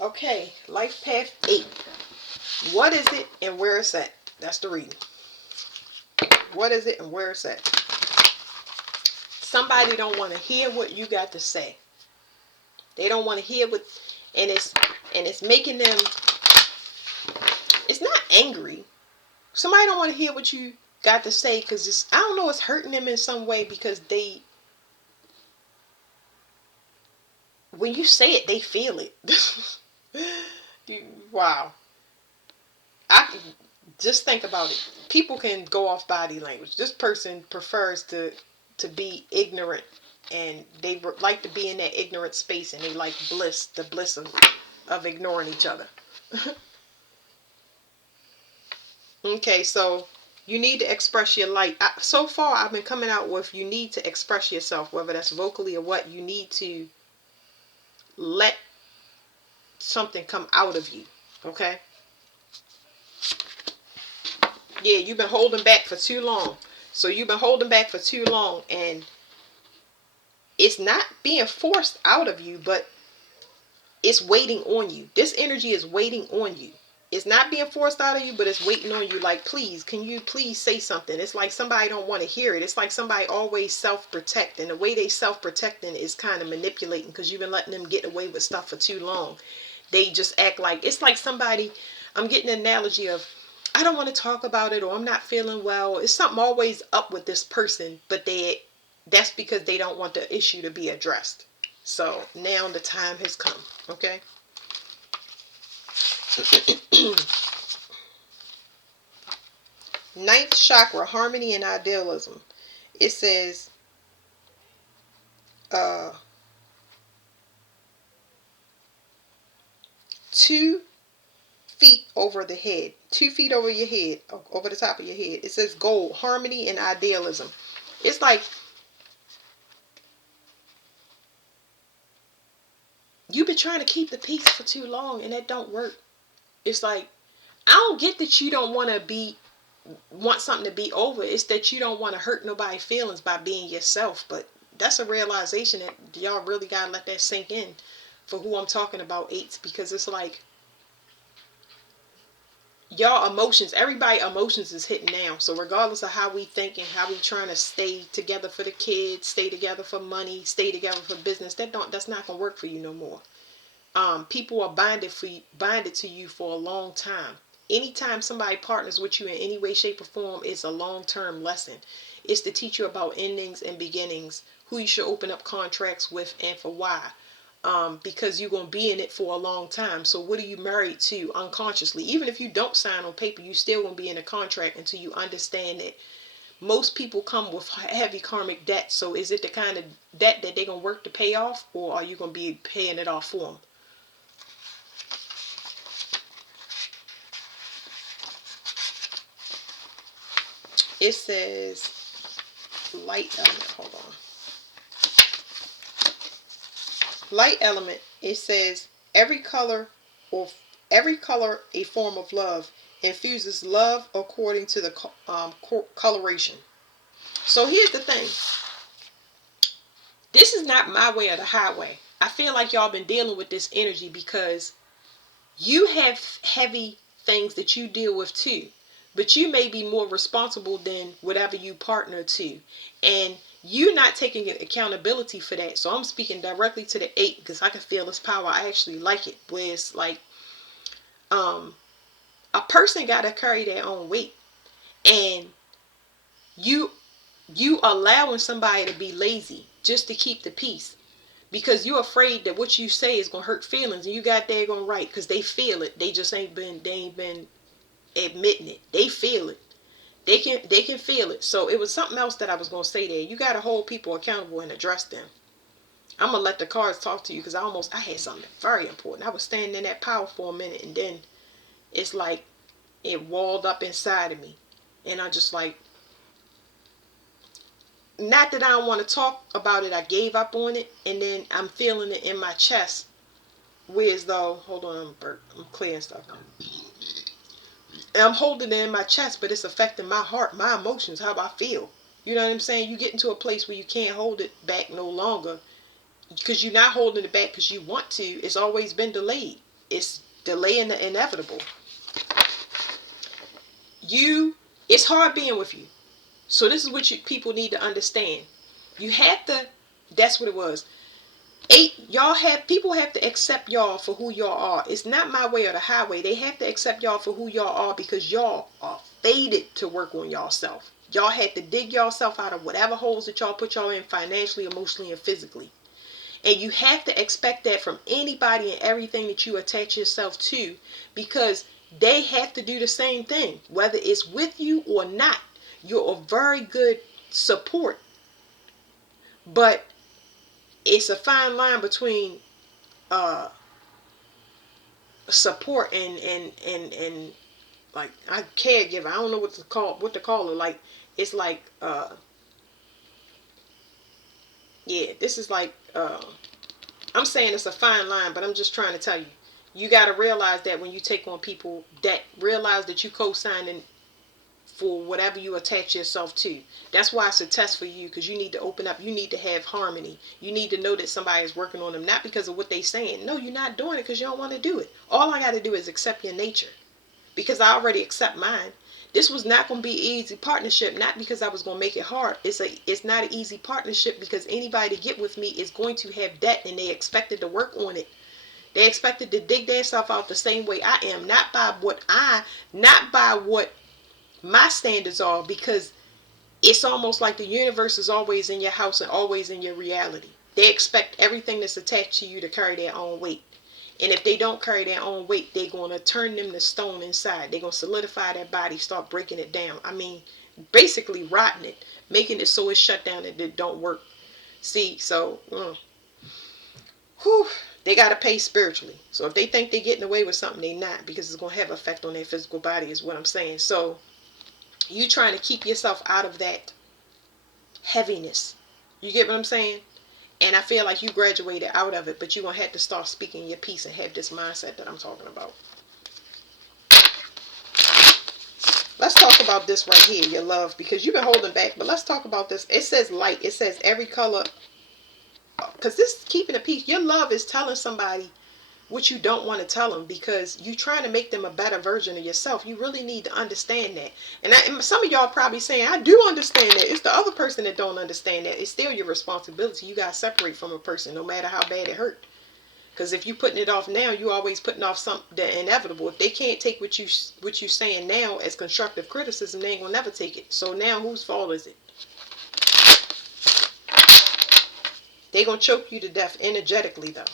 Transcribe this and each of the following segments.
Okay, life path 8. What is it and where it's at? That's the reading. What is it and where it's at? Somebody don't want to hear what you got to say. They don't want to hear what, and it's making them. It's not angry. Somebody don't want to hear what you got to say because it's, I don't know, it's hurting them in some way because they, when you say it, they feel it. Wow. I just think about it. People can go off body language. This person prefers to be ignorant, and they like to be in that ignorant space, and they like bliss, the bliss of ignoring each other. Okay, so you need to express your light. So far, I've been coming out with you need to express yourself, whether that's vocally or what. You need to let something come out of you. Okay? Yeah, you've been holding back for too long. So you've been holding back for too long, and it's not being forced out of you, but it's waiting on you. This energy is waiting on you. It's not being forced out of you, but it's waiting on you. Like, please, can you please say something? It's like somebody don't want to hear it. It's like somebody always self-protect, and the way they self-protecting is kind of manipulating because you've been letting them get away with stuff for too long. They just act like, it's like somebody, I'm getting an analogy of, I don't want to talk about it, or I'm not feeling well. It's something always up with this person, but that's because they don't want the issue to be addressed. So now the time has come. Okay. Ninth chakra, harmony and idealism. It says, uh, 2 feet over the head, 2 feet over your head, over the top of your head. It says gold, harmony and idealism. It's like you've been trying to keep the peace for too long, and that don't work. It's like, I don't get that you don't want something to be over. It's that you don't want to hurt nobody's feelings by being yourself. But that's a realization that y'all really gotta let that sink in for who I'm talking about, eights, because it's like y'all emotions, everybody emotions is hitting now. So regardless of how we think and how we trying to stay together for the kids, stay together for money, stay together for business, that's not gonna work for you no more. People are binded to you for a long time. Anytime somebody partners with you in any way, shape, or form, it's a long-term lesson. It's to teach you about endings and beginnings, who you should open up contracts with, and for why. Because you're going to be in it for a long time. So what are you married to unconsciously? Even if you don't sign on paper, you still going to be in a contract until you understand that most people come with heavy karmic debt. So is it the kind of debt that they're going to work to pay off, or are you going to be paying it off for them? It says light element. Hold on. Light element. It says every color a form of love infuses love according to the coloration. So here's the thing. This is not my way or the highway. I feel like y'all been dealing with this energy because you have heavy things that you deal with too. But you may be more responsible than whatever you partner to. And you're not taking accountability for that. So I'm speaking directly to the 8 because I can feel this power. I actually like it. Where it's like a person got to carry their own weight. And you allowing somebody to be lazy just to keep the peace. Because you're afraid that what you say is going to hurt feelings. And you got there going right because they feel it. They just ain't been admitting it. They feel it. They can feel it. So it was something else that I was going to say there. You got to hold people accountable and address them. I'm going to let the cards talk to you because I had something very important. I was standing in that power for a minute, and then it's like it walled up inside of me. And I just like, not that I don't want to talk about it, I gave up on it, and then I'm feeling it in my chest. Whereas though, hold on, I'm clearing stuff. And I'm holding it in my chest, but it's affecting my heart, my emotions, how I feel. You know what I'm saying? You get into a place where you can't hold it back no longer because you're not holding it back because you want to. It's always been delayed. it's delaying the inevitable. It's hard being with you. So this is what people need to understand. You have to, that's what it was. People have to accept y'all for who y'all are. It's not my way or the highway. They have to accept y'all for who y'all are because y'all are fated to work on y'allself. Y'all had to dig yourself out of whatever holes that y'all put y'all in financially, emotionally, and physically. And you have to expect that from anybody and everything that you attach yourself to, because they have to do the same thing, whether it's with you or not. You're a very good support, but it's a fine line between support and like I caregiver. I don't know what to call it. Like it's like yeah, this is like I'm saying it's a fine line, but I'm just trying to tell you. You got to realize that when you take on people, that realize that you co-signing for whatever you attach yourself to. That's why it's a test for you, because you need to open up. You need to have harmony. You need to know that somebody is working on them, not because of what they're saying. No, you're not doing it because you don't want to do it. All I got to do is accept your nature, because I already accept mine. This was not going to be an easy partnership, not because I was going to make it hard. It's not an easy partnership because anybody to get with me is going to have debt, and they expected to work on it. They expected to dig themselves out the same way I am, not by what my standards are, because it's almost like the universe is always in your house and always in your reality. They expect everything that's attached to you to carry their own weight. And if they don't carry their own weight, they're going to turn them to stone inside. They're going to solidify their body, start breaking it down. I mean, basically rotting it, making it so it's shut down and it don't work. See, so, they got to pay spiritually. So if they think they're getting away with something, they're not, because it's going to have effect on their physical body is what I'm saying. So you trying to keep yourself out of that heaviness. You get what I'm saying? And I feel like you graduated out of it, but you're going to have to start speaking your piece and have this mindset that I'm talking about. Let's talk about this right here, your love, because you've been holding back. But let's talk about this. It says light. It says every color. Because this is keeping the peace. Your love is telling somebody what you don't want to tell them, because you're trying to make them a better version of yourself. You really need to understand that. And some of y'all probably saying, I do understand that. It's the other person that don't understand that. It's still your responsibility. You got to separate from a person no matter how bad it hurt. Because if you're putting it off now, you always putting off the inevitable. If they can't take what you saying now as constructive criticism, they ain't gonna never take it. So now whose fault is it? They gonna choke you to death energetically though.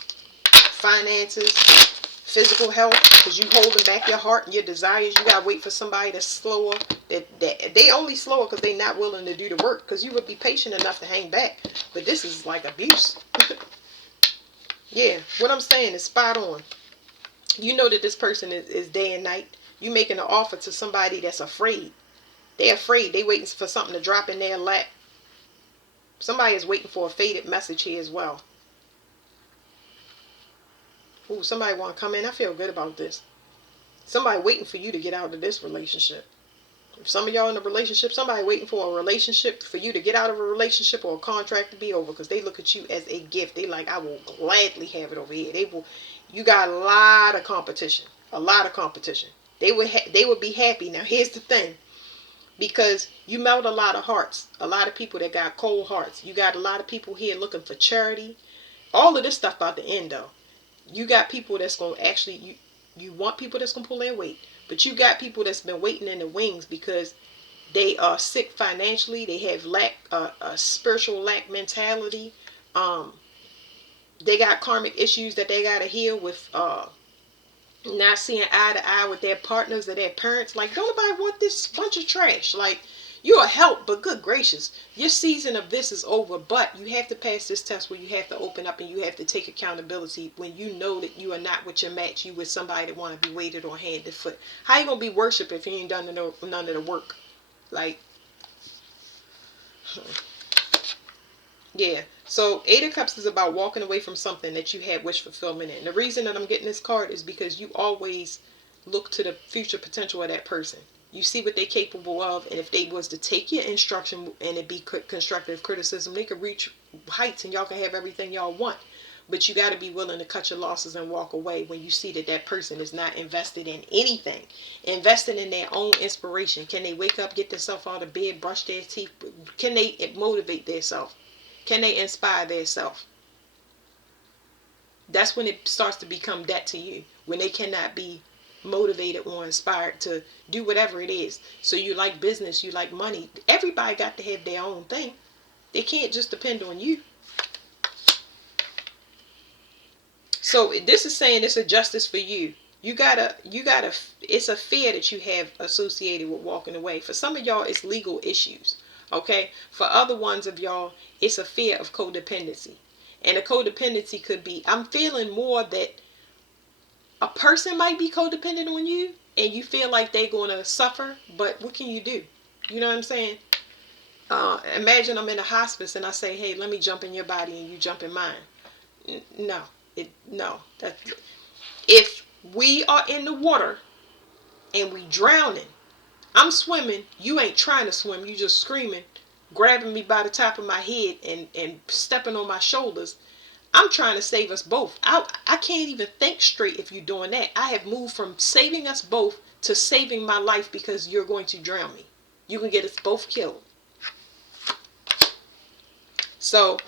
Finances, physical health, because you holding back your heart and your desires. You gotta wait for somebody that's slower. That they only slower because they not willing to do the work. Because you would be patient enough to hang back, but this is like abuse. Yeah, what I'm saying is spot on. You know that this person is day and night. You making an offer to somebody that's afraid. They're afraid. They waiting for something to drop in their lap. Somebody is waiting for a faded message here as well. Ooh, somebody want to come in. I feel good about this. Somebody waiting for you to get out of this relationship. If some of y'all in a relationship, somebody waiting for a relationship, for you to get out of a relationship or a contract to be over, because they look at you as a gift. They like, I will gladly have it over here. You got a lot of competition. A lot of competition. They would be happy. Now here's the thing. Because you melt a lot of hearts. A lot of people that got cold hearts. You got a lot of people here looking for charity. All of this stuff about to end though. You got people that's going to actually, you want people that's going to pull their weight. But you got people that's been waiting in the wings because they are sick financially. They have a spiritual lack mentality. They got karmic issues that they got to heal with not seeing eye to eye with their partners or their parents. Like, don't nobody want this bunch of trash. Like, you're a help, but good gracious, your season of this is over. But you have to pass this test where you have to open up and you have to take accountability when you know that you are not with your match. You with somebody that want to be weighted on hand and foot. How you gonna be worship if you ain't done none of the work? Like, yeah. So 8 of Cups is about walking away from something that you had wish fulfillment in. The reason that I'm getting this card is because you always look to the future potential of that person. You see what they're capable of, and if they was to take your instruction and it be constructive criticism, they could reach heights and y'all can have everything y'all want. But you got to be willing to cut your losses and walk away when you see that that person is not invested in anything, invested in their own inspiration. Can they wake up, get themselves out of bed, brush their teeth? Can they motivate themselves? Can they inspire themselves? That's when it starts to become debt to you, when they cannot be motivated or inspired to do whatever it is. So you like business, you like money. Everybody got to have their own thing. They can't just depend on you. So this is saying it's a justice for you. You gotta, it's a fear that you have associated with walking away. For some of y'all, it's legal issues. Okay. For other ones of y'all, it's a fear of codependency. And a codependency could be, I'm feeling more that a person might be codependent on you and you feel like they're going to suffer, but what can you do? You know what I'm saying? Imagine I'm in a hospice and I say, hey, let me jump in your body and you jump in mine. No, no. If we are in the water and we drowning, I'm swimming, you ain't trying to swim, you just screaming, grabbing me by the top of my head and stepping on my shoulders. I'm trying to save us both. I can't even think straight if you're doing that. I have moved from saving us both to saving my life because you're going to drown me. You can get us both killed. So,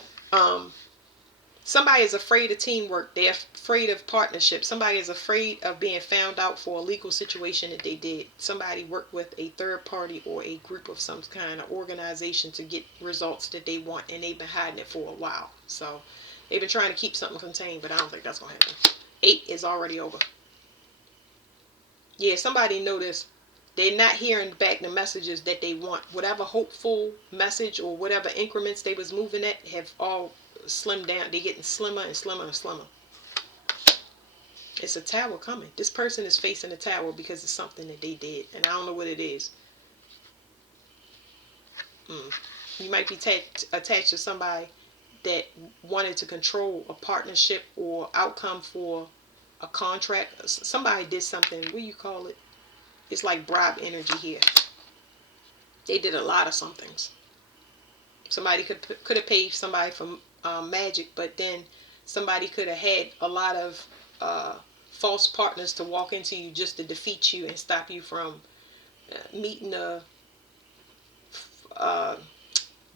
somebody is afraid of teamwork. They're afraid of partnership. Somebody is afraid of being found out for a legal situation that they did. Somebody worked with a third party or a group of some kind of organization to get results that they want, and they've been hiding it for a while. So they've been trying to keep something contained, but I don't think that's going to happen. 8 is already over. Yeah, somebody noticed they're not hearing back the messages that they want. Whatever hopeful message or whatever increments they was moving at have all slimmed down. They're getting slimmer and slimmer and slimmer. It's a tower coming. This person is facing a tower because it's something that they did, and I don't know what it is. You might be attached to somebody that wanted to control a partnership or outcome for a contract. Somebody did something, what do you call it? It's like bribe energy here. They did a lot of somethings. Somebody could have paid somebody for magic, but then somebody could have had a lot of false partners to walk into you just to defeat you and stop you from meeting a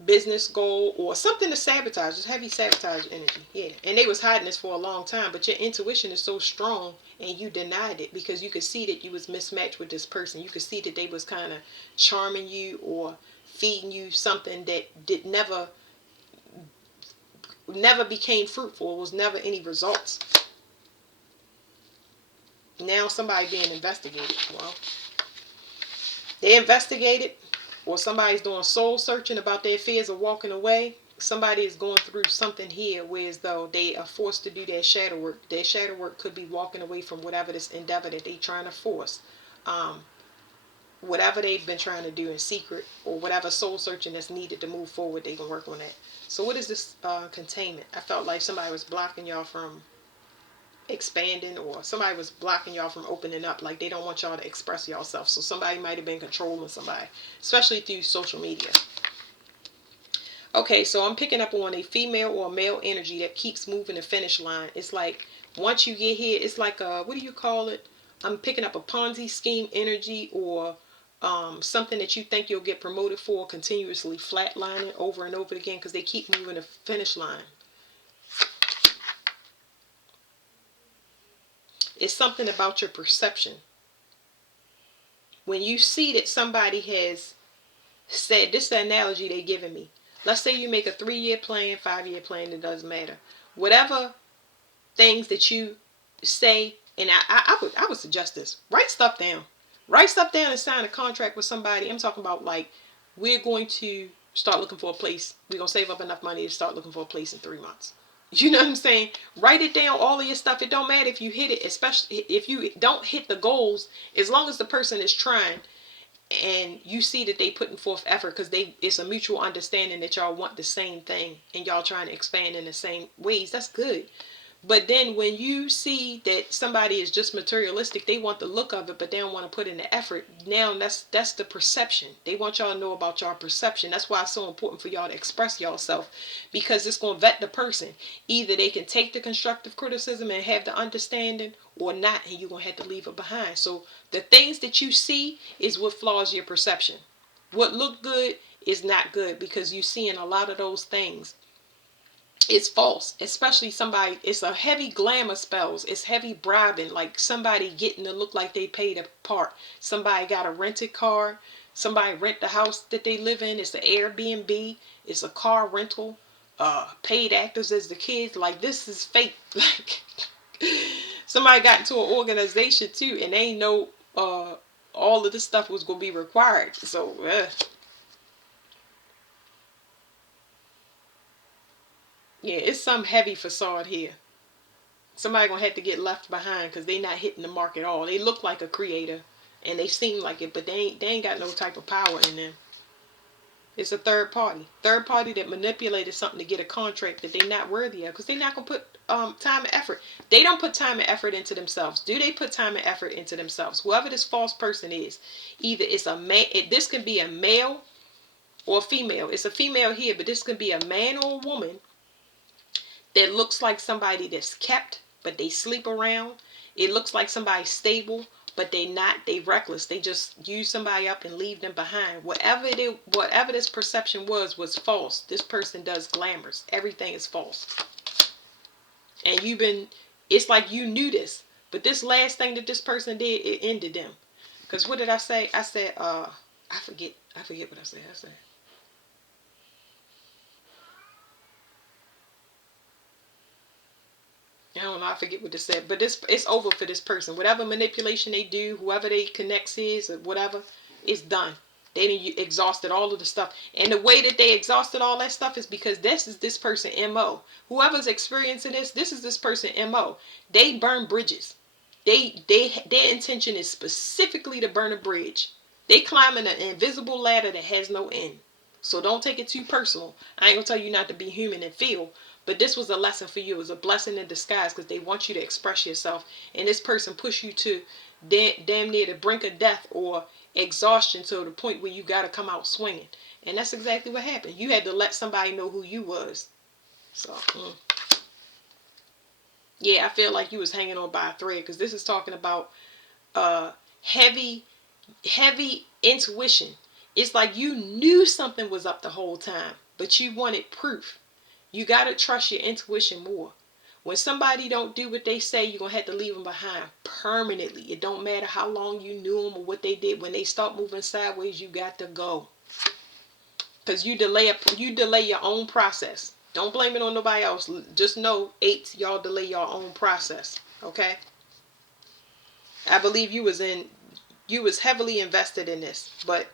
business goal or something to sabotage. Just heavy sabotage energy. Yeah. And they was hiding this for a long time, but your intuition is so strong and you denied it because you could see that you was mismatched with this person. You could see that they was kind of charming you or feeding you something that did never became fruitful. It was never any results. Now somebody being investigated. Well, they investigated, or somebody's doing soul searching about their fears of walking away. Somebody is going through something here where as though they are forced to do their shadow work. Their shadow work could be walking away from whatever this endeavor that they're trying to force. Whatever they've been trying to do in secret, or whatever soul searching that's needed to move forward, they can work on that. So what is this containment? I felt like somebody was blocking y'all from expanding, or somebody was blocking y'all from opening up. Like they don't want y'all to express yourself. So somebody might have been controlling somebody, especially through social media. Okay, so I'm picking up on a female or male energy that keeps moving the finish line. It's like once you get here, it's like a, what do you call it? I'm picking up a Ponzi scheme energy, or something that you think you'll get promoted for, continuously flatlining over and over again because they keep moving the finish line. It's something about your perception. When you see that somebody has said, this is the analogy they're giving me. Let's say you make a 3-year plan, 5-year plan, it doesn't matter. Whatever things that you say, and I would suggest this. Write stuff down. Write stuff down and sign a contract with somebody. I'm talking about like, we're going to start looking for a place. We're going to save up enough money to start looking for a place in 3 months. You know what I'm saying? Write it down, all of your stuff. It don't matter if you hit it, especially if you don't hit the goals, as long as the person is trying and you see that they putting forth effort, because it's a mutual understanding that y'all want the same thing and y'all trying to expand in the same ways. That's good. But then when you see that somebody is just materialistic, they want the look of it, but they don't want to put in the effort. Now that's the perception. They want y'all to know about y'all perception. That's why it's so important for y'all to express yourself, because it's going to vet the person. Either they can take the constructive criticism and have the understanding, or not, and you're going to have to leave it behind. So the things that you see is what flaws your perception. What look good is not good, because you're seeing a lot of those things. It's false, especially somebody. It's a heavy glamour spells. It's heavy bribing, like somebody getting to look like they paid a part. Somebody got a rented car. Somebody rent the house that they live in. It's an Airbnb. It's a car rental. Paid actors as the kids. Like, this is fake. Like, somebody got into an organization too, and they ain't know all of this stuff was gonna be required. So yeah, it's some heavy facade here. Somebody gonna have to get left behind because they not hitting the mark at all. They look like a creator and they seem like it, but they ain't got no type of power in them. It's a third party that manipulated something to get a contract that they're not worthy of, because they're not gonna put time and effort. They don't put time and effort into themselves. Do they put time and effort into themselves? Whoever this false person is, either it's a man. This can be a male or a female. It's a female here, but this can be a man or a woman that looks like somebody that's kept, but they sleep around. It looks like somebody stable, but they not. They reckless. They just use somebody up and leave them behind. Whatever this perception was false. This person does glamours. Everything is false. And it's like you knew this, but this last thing that this person did, it ended them. Because what did I say? I said, I forget what I said. I don't know, I forget what they said, but it's over for this person. Whatever manipulation they do, whoever they connects is, or whatever, it's done. They didn't exhausted all of the stuff, and the way that they exhausted all that stuff is because this is this person mo. Whoever's experiencing this is this person mo. They burn bridges. Their intention is specifically to burn a bridge. They climbing an invisible ladder that has no end. So don't take it too personal. I ain't gonna tell you not to be human and feel, but this was a lesson for you. It was a blessing in disguise, because they want you to express yourself. And this person pushed you to damn near the brink of death or exhaustion, to the point where you got to come out swinging. And that's exactly what happened. You had to let somebody know who you was. So, yeah, I feel like you was hanging on by a thread, because this is talking about heavy intuition. It's like you knew something was up the whole time, but you wanted proof. You got to trust your intuition more. When somebody don't do what they say, you're going to have to leave them behind permanently. It don't matter how long you knew them or what they did. When they start moving sideways, you got to go. Because you delay your own process. Don't blame it on nobody else. Just know, eights, y'all delay your own process. Okay? I believe you was heavily invested in this. But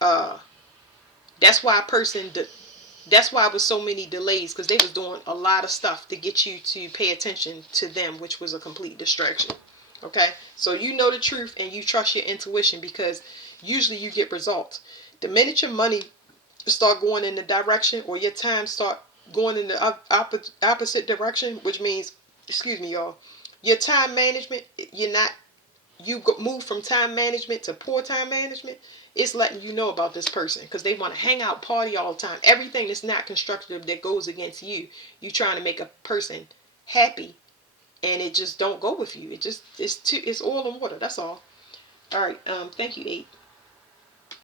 that's why that's why it was so many delays, because they was doing a lot of stuff to get you to pay attention to them, which was a complete distraction. Okay, so you know the truth and you trust your intuition, because usually you get results. The minute your money start going in the direction, or your time start going in the opposite direction, which means, excuse me, y'all, your time management, you move from time management to poor time management. It's letting you know about this person, because they want to hang out, party all the time. Everything that's not constructive that goes against you trying to make a person happy, and it just don't go with you. It's oil and water. That's all. All right. Thank you, 8.